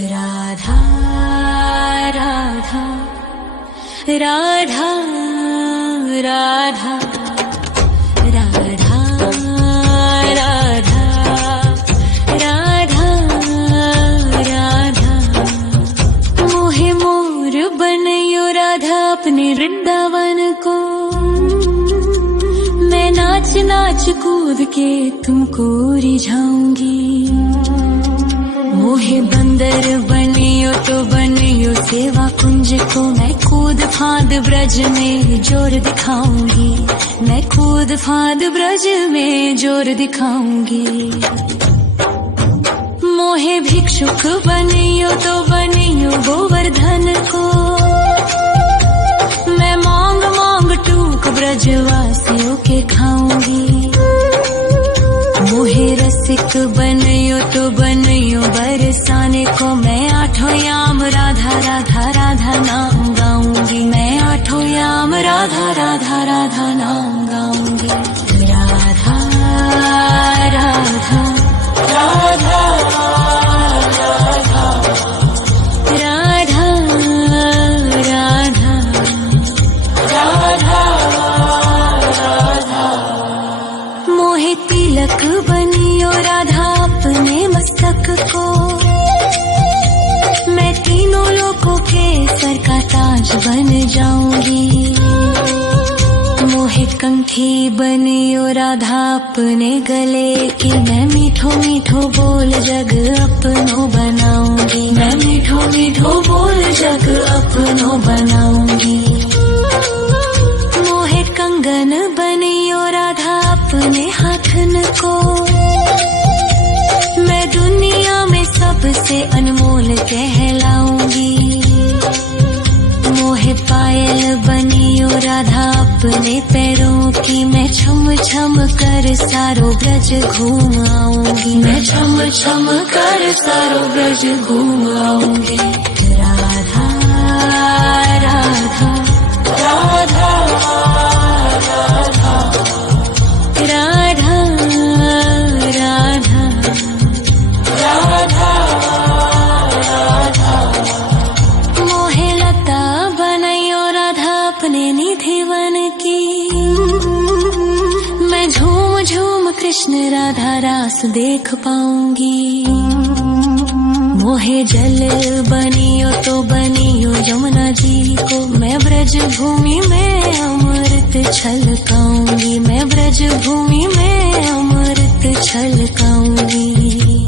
राधा राधा राधा राधा राधा राधा राधा राधा मोहे मोर बनयो राधा अपने वृंदावन को। मैं नाच नाच कूद के तुमको रिझाऊंगी। मोहे बंदर बनियो तो बनियो सेवा कुंज को। मैं कूद फांद ब्रज में जोर दिखाऊंगी। मैं कूद फांद ब्रज में जोर दिखाऊंगी। मोहे भिक्षुक बनियो तो बनियो गोवर्धन को। मैं मांग मांग टूक ब्रजवासियों के खाऊंगी। मोहे रसिक बनयो तो बनयो बरसाने को। मैं आठों याम राधा राधा राधा नाम गाऊंगी। मैं आठों याम राधा राधा राधा नाम गाऊंगी। राधा राधा राधा राधा राधा राधा राधा। मोहे तिलक बनियो राधा अपने मस्तक को। मैं तीनों लोगों के सर का ताज बन जाऊंगी। मोहे कंठी बनियो राधा अपने गले की। मैं मीठो मीठो बोल जग अपनो बनाऊंगी। मैं मीठो मीठो बोल जग अपनो बनाऊंगी। मोहे कंगन बनियो राधा अपने हाथन को। मैं दुनिया में सबसे अनमोल कहलाऊंगी। मोहे पायल बनियो राधा अपने पैरों की। मैं छम छम कर सारो ब्रज घूम आऊंगी। मैं छम छम कर सारो ब्रज घूम आऊंगी। राधा राधा राधा राधा राधा राधा राधा। मोहे लता बनयो राधा अपने निधि वन की। मैं झूम झूम कृष्ण राधा रास देख पाऊंगी। मोहे जल बनियो तो बनियो यमुना जी को। मैं ब्रज भूमि में अमृत छलकाऊंगी। मैं ब्रज भूमि में अमृत छलकाऊंगी।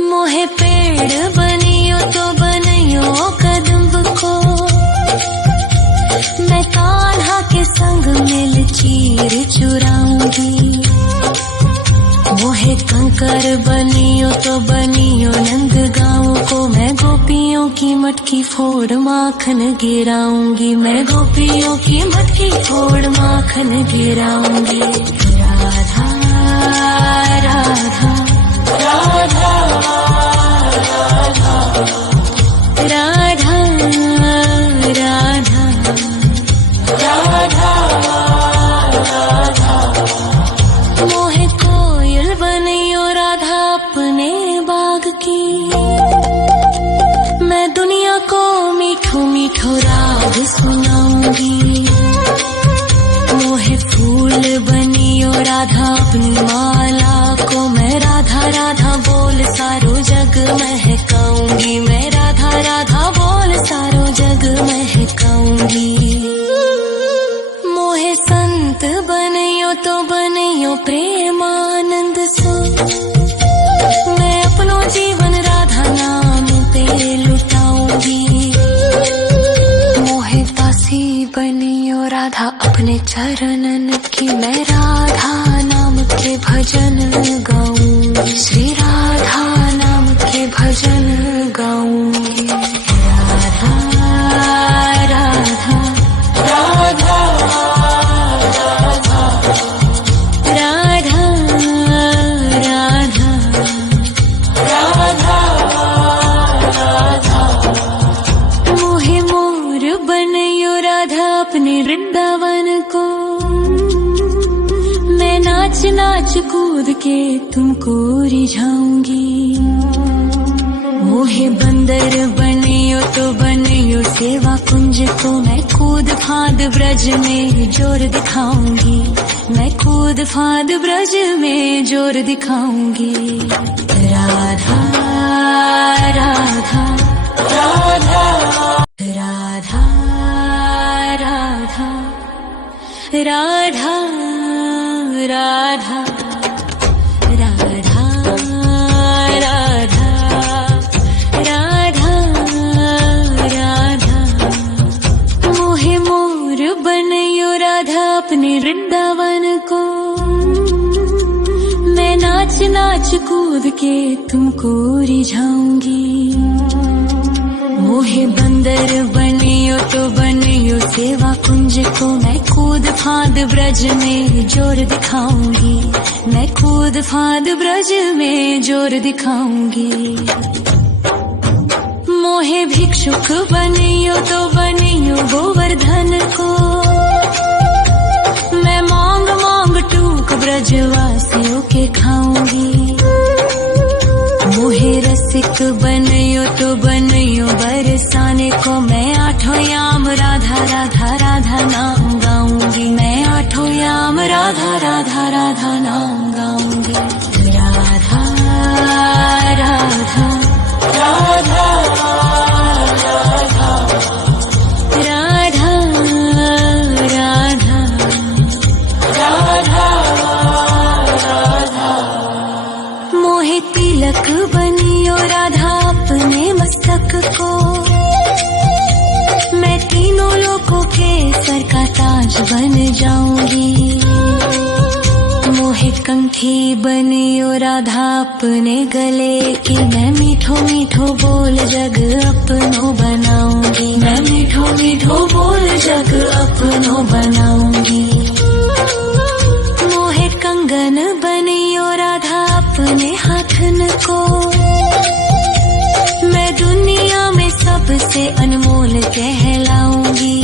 मोहे पेड़ बनियो तो बनियो कदम्ब को। मैं कान्हा के संग मिल चीर चुराऊंगी। मोहे कंकर बनियो तो बनियो नंद गाँव को। मैं गोपियों की मटकी फोड़ माखन गिराऊंगी। मैं गोपियों की मटकी फोड़ माखन गिराऊंगी। राधा राधा राधा राधा राधा राधा राधा। मोहे कोयल बनियो राधा अपने बाग की। मैं दुनिया को मीठो मीठो राग सुनाऊंगी। मोहे फूल बनियो राधा अपनी माला को। मैं राधा राधा बोल सारो जग महकाऊंगी। मैं राधा राधा बोल सारो जग महकाऊंगी। मोहे संत बनियो तो बनियो प्रेमानंद सो। मैं अपनो जीवन राधा नाम पे लुटाऊंगी। मोहे दासी बनियो राधा अपने चरणन की। मैं राधा नाम के भजन गाऊंगी। श्री राधा नाम के भजन गाऊंगी। राधा राधा राधा राधा राधा राधा। मोहे मोर बनयो राधा अपने वृंदावन को। मैं नाच नाच कूद के तुमको रिझाऊंगी। मोहे बंदर बनियो तो बनियो सेवा कुंज को, मैं कूद फांद ब्रज में जोर दिखाऊंगी, मैं कूद फांद ब्रज में जोर दिखाऊंगी। राधा राधा राधा राधा राधा राधा राधा राधा राधा राधा। मोहे मोर बनयो राधा अपने वृंदावन को, मैं नाच नाच कूद के तुमको रिझाऊंगी। मोहे बंदर बनियो तो बनियो सेवा कुंज को, मैं कूद फांद ब्रज में जोर दिखाऊंगी, मैं कूद फांद ब्रज में जोर दिखाऊंगी। मोहे भिक्षुक बनियो तो बनियो गोवर्धन को, मैं मांग मांग टूक ब्रजवासियों के खाऊंगी। मोहे रसिक बनियो तो बनियो बरसाने को, मैं आठों याम राधा राधा राधा नाम गाऊंगी, मैं आठों याम राधा राधा राधा नाम गाऊंगी। राधा राधा राधा राधा राधा राधा राधा। मोहे तिलक बनियो राधा अपने मस्तक को, मैं तीनों लोगों के सर का ताज बन जाऊंगी। मोहे कंठी बनियो राधा अपने गले की, मैं मीठो मीठो बोल जग अपनो बनाऊंगी, मैं मीठो मीठो बोल जग अपनो बनाऊंगी। मोहे कंगन बनियो राधा अपने हाथन को, मैं दुनिया में सबसे अनमोल कहलाऊंगी।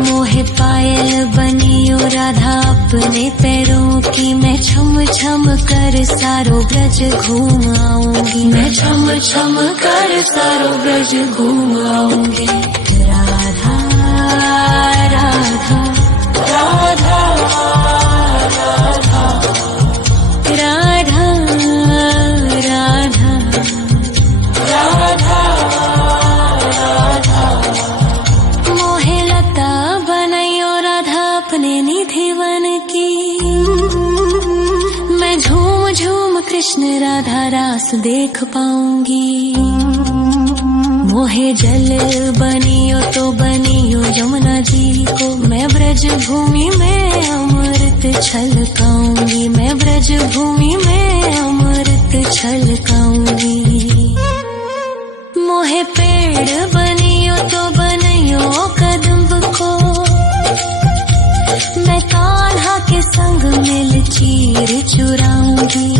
मोहे पायल बनियो राधा अपने पैरों की, मैं छम छम कर सारो ब्रज घूम आऊंगी, मैं छम छम कर सारो ब्रज घूम आऊंगी। राधा राधा राधा राधा राधा राधा राधा राधा। मोहे लता बनयो राधा अपने निधि वन की, मैं झूम झूम कृष्ण राधा रास देख पाऊंगी। मोहे जल बनियो तो बनियो यमुना जी को, मैं ब्रज भूमि में अमृत छलकाऊंगी, मैं ब्रज भूमि में अमृत छलकाऊंगी। मोहे पेड़ बनियो तो बनियो कदम्ब को, मैं कान्हा के संग मिल चीर चुराऊंगी।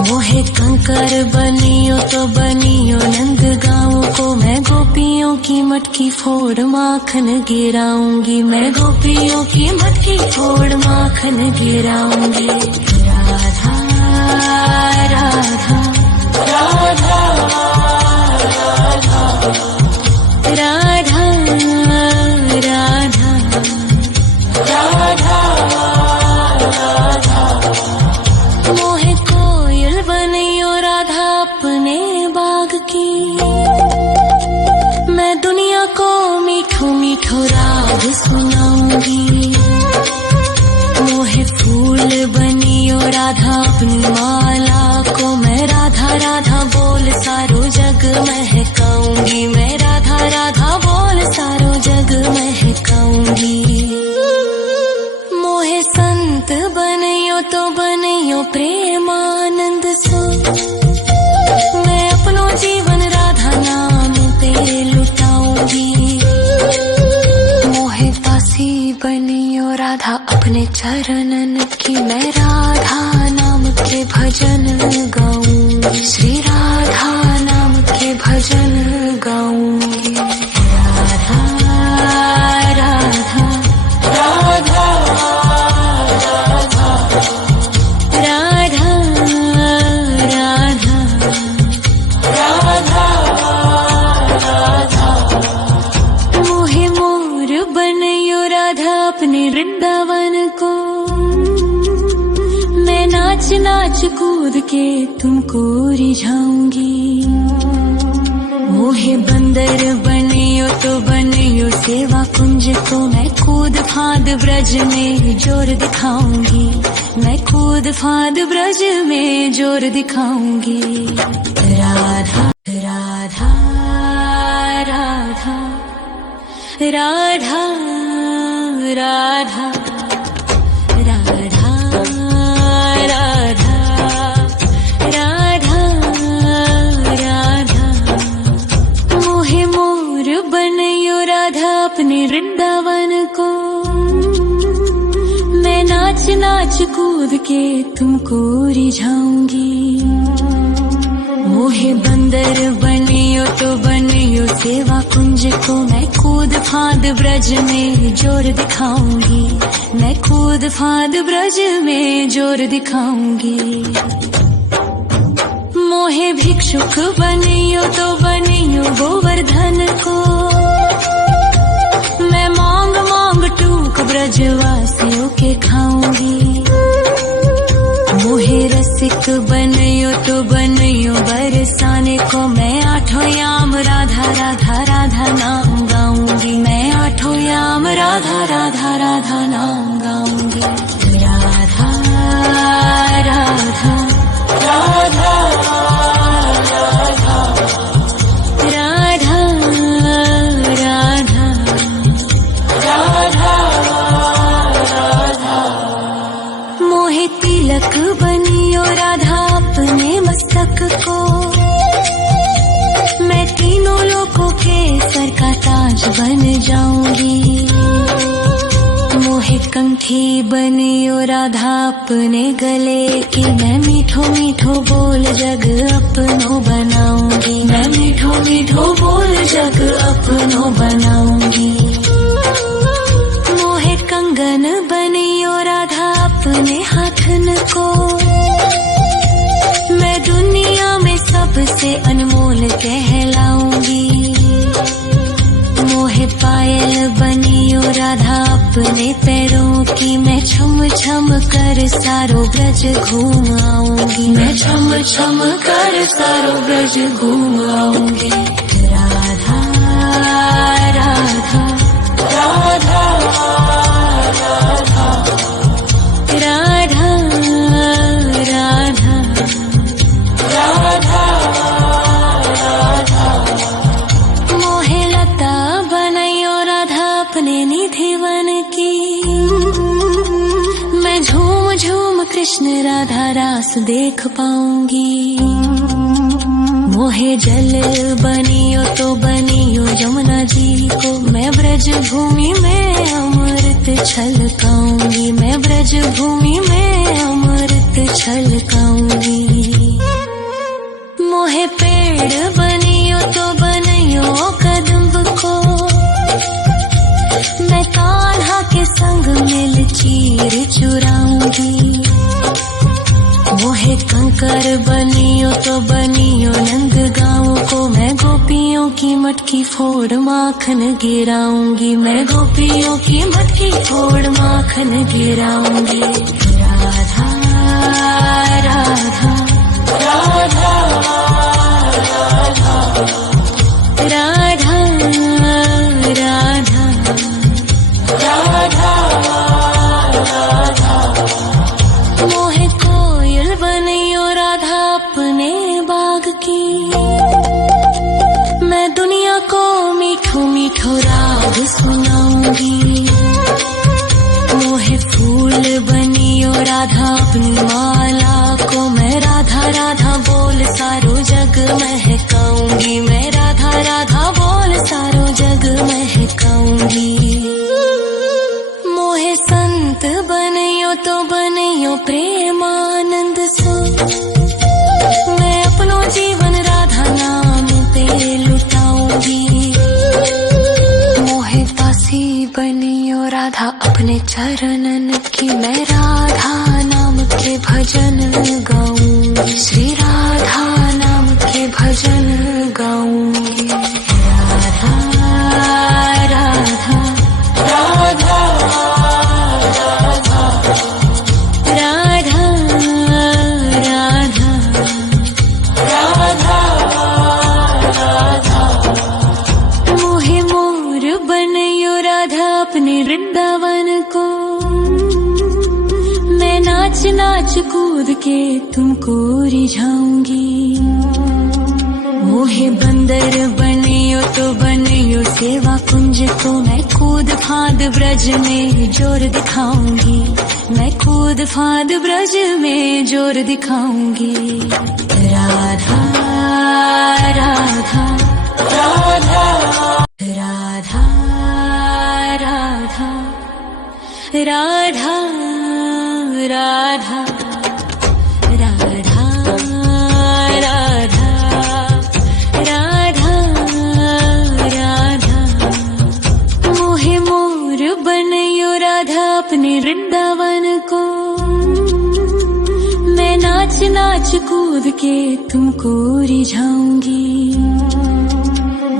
मोहे कंकर बनियो तो बनियो नंद गाँव को, मैं गोपियों की मटकी फोड़ माखन गिराऊंगी, मैं गोपियों की मटकी फोड़ माखन गिराऊंगी। राधा राधा राधा राधा राधा राधा राधा। मोहे कोयल बनियो राधा अपने बाग की, मैं दुनिया को मीठो मीठो राग सुनाऊंगी। मोहे फूल बनियो राधा अपनी माला को, मैं राधा राधा बोल सारो जग महकाऊंगी, मैं राधा राधा बोल सारो जग महकाऊंगी। मोहे संत बनियो तो बनियो प्रेमानंद सो, मैं अपनो जीवन राधा नाम पे लुटाऊंगी। मोहे दासी बनियो राधा अपने चरणन की, मैं राधा नाम के भजन गाऊंगी, श्री राधा नाम के भजन गाऊंगी। राधा राधा राधा राधा राधा राधा कूद के तुमको रिझाऊंगी। मोहे बंदर बनियो तो बनियो सेवा कुंज को, मैं कूद फांद ब्रज में जोर दिखाऊंगी। मैं कूद फांद ब्रज में जोर दिखाऊंगी। राधा राधा राधा राधा राधा राधा राधा राधा राधा। मोहे मोर बनयो राधा अपने वृंदावन को, मैं नाच नाच कूद के तुमको रिझाऊंगी। मोहे बंदर बनियो तो बनियो सेवा कुंज को, मैं कूद फांद ब्रज में जोर दिखाऊंगी। मैं कूद फांद ब्रज में जोर दिखाऊंगी। मोहे भिक्षुक बनियो तो बनियो गोवर्धन को, मैं मांग मांग टूक ब्रजवासियों के खाऊंगी। मोहे रसिक बनियो तो बनियो बरसाने को, मैं आठों याम राधा राधा राधा नाम गाऊंगी। मैं आठों याम राधा राधा राधा नाम गाऊंगी। राधा राधा राधा राधा राधा राधा राधा। मोहे तिलक बनियो राधा अपने मस्तक को, मैं तीनों लोगों के सर का ताज बन जाऊंगी। मोहे कंठी बनियो राधा अपने गले की, मैं मीठो मीठो बोल जग अपनो बनाऊंगी। मैं मीठो मीठो बोल जग अपनो बनाऊंगी। मोहे कंगन बनियो राधा अपने हाथन को, मैं दुनिया में सबसे अनमोल कहलाऊंगी। मोहे पायल बनियो राधा अपने पैरों की, मैं छम छम कर सारो ब्रज घूम आऊंगी। मैं छम छम कर सारो ब्रज घूम आऊंगी। राधा राधा राधा राधा राधा राधा राधा। मोहे लता बनयो राधा अपने निधिवन की, मैं झूम झूम कृष्ण राधा रास देख पाऊंगी। मोहे जल बनियो तो बनियो यमुना जी को, मैं ब्रज भूमि में अमृत छलकाऊंगी। मैं ब्रज भूमि में अमृत छलकाऊंगी। मोहे पेड़ बनियो तो बनियो कदम्ब को, मैं कान्हा के संग मिल चीर चुराऊंगी। मोहे कंकर बनियो तो बनियो नंद गाँव को, मैं गोपियों की मटकी फोड़ माखन गिराऊंगी। मैं गोपियों की मटकी फोड़ माखन गिराऊंगी। राधा राधा राधा राधा राधा राधा राधा। मोहे कोयल बनियो राधा अपने बाग की, मैं दुनिया को मीठो मीठो राग सुनाऊंगी। मोहे फूल बनियो राधा अपनी माला को, मैं राधा राधा बोल सारो जग महकाऊंगी। मैं राधा राधा बोल सारो जग महकाऊंगी। मोहे संत बनियो तो बनियो प्रेमानंद सो, मैं अपनो जीवन राधा नाम पे लुटाऊंगी। मोहे दासी बनियो राधा अपने चरणन की, मैं राधा नाम के भजन गाऊंगी। श्री राधा नाम के भजन गाऊंगी। राधा राधा राधा राधा राधा राधा नाच कूद के तुमको रिझाऊंगी। मोहे बंदर बनियो तो बनियो सेवा कुंज को, मैं कूद फांद ब्रज में जोर दिखाऊंगी। मैं कूद फांद ब्रज में जोर दिखाऊंगी। राधा राधा राधा राधा राधा राधा राधा राधा राधा राधा राधा। मोहे मोर बनयो राधा अपने वृंदावन को, मैं नाच नाच कूद के तुमको रिझाऊंगी।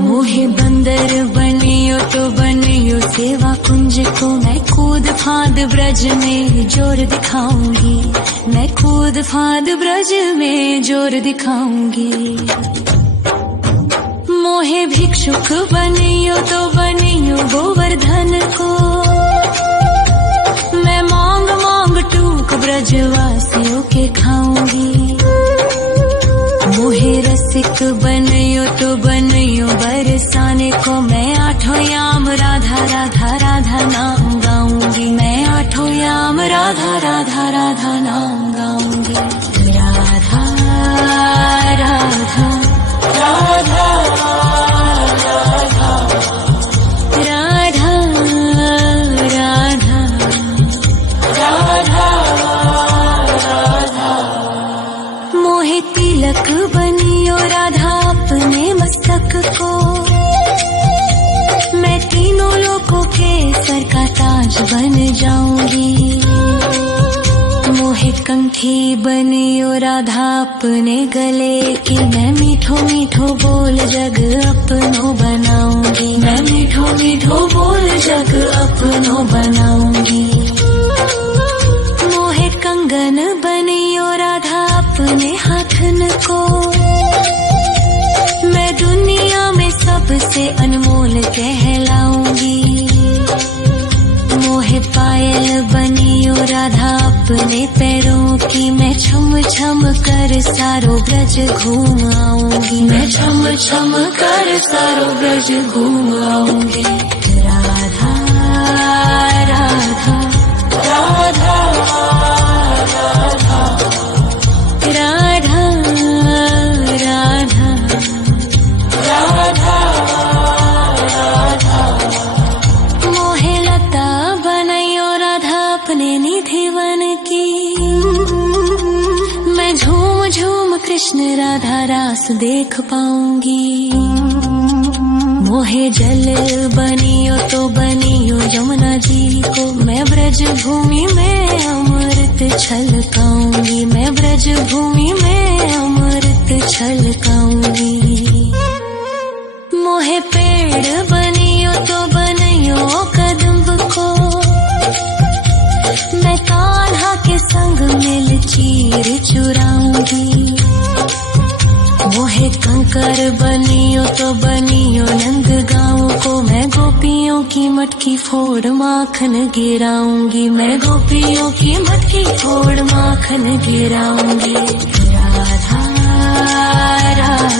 मोहे बंदर बनियो तो बनियो सेवा कुंज को, मैं कूद फांद ब्रज में जोर दिखाऊंगी। मैं कूद फांद ब्रज में जोर दिखाऊंगी। मोहे भिक्षुक बनियो तो बनियो गोवर्धन को, मैं मांग मांग टूक ब्रजवासियों के खाऊंगी। मोहे रसिक बनियो तो बनियो बरसाने को, मैं आठों याम राधा राधा राधा नाम गाऊंगी। मैं आठों याम राधा राधा राधा नाम गाऊंगी। राधा राधा राधा राधा राधा राधा राधा। मोहे तिलक बनियो राधा अपने मस्तक को, मैं तीनों लोगों के सर का ताज बन जाऊंगी। मोहे कंठी बनियो राधा अपने गले की, मैं मीठो मीठो बोल जग अपनो बनाऊंगी। मैं मीठो मीठो बोल जग अपनो बनाऊंगी। मोहे कंगन बनियो राधा अपने हाथन को, मैं दुनिया में सबसे अनमोल कहलाऊंगी। मोहे पायल बनियो राधा अपने पैरों की, मैं छम छम कर सारो ब्रज घूम आऊंगी। मैं छम छम कर सारो ब्रज घूम आऊंगी। राधा राधा राधा राधा राधा राधा राधा राधा। मोहे लता बनयो राधा अपने निधिवन की, मैं झूम झूम कृष्ण राधा रास देख पाऊंगी। मोहे जल बनियो तो बनियो यमुना जी को, मैं ब्रज भूमि में अमृत छलकाऊंगी। मैं ब्रज भूमि में अमृत छलकाऊंगी। मोहे पेड़ बनियो तो बनियो कदम्ब को, मैं कान्हा के संग मिल चीर चुराऊंगी। मोहे कंकर बनियो तो बनियो नंद गाँव को, मैं गोपियों की मटकी फोड़ माखन गिराऊंगी। मैं गोपियों की मटकी फोड़ माखन गिराऊंगी।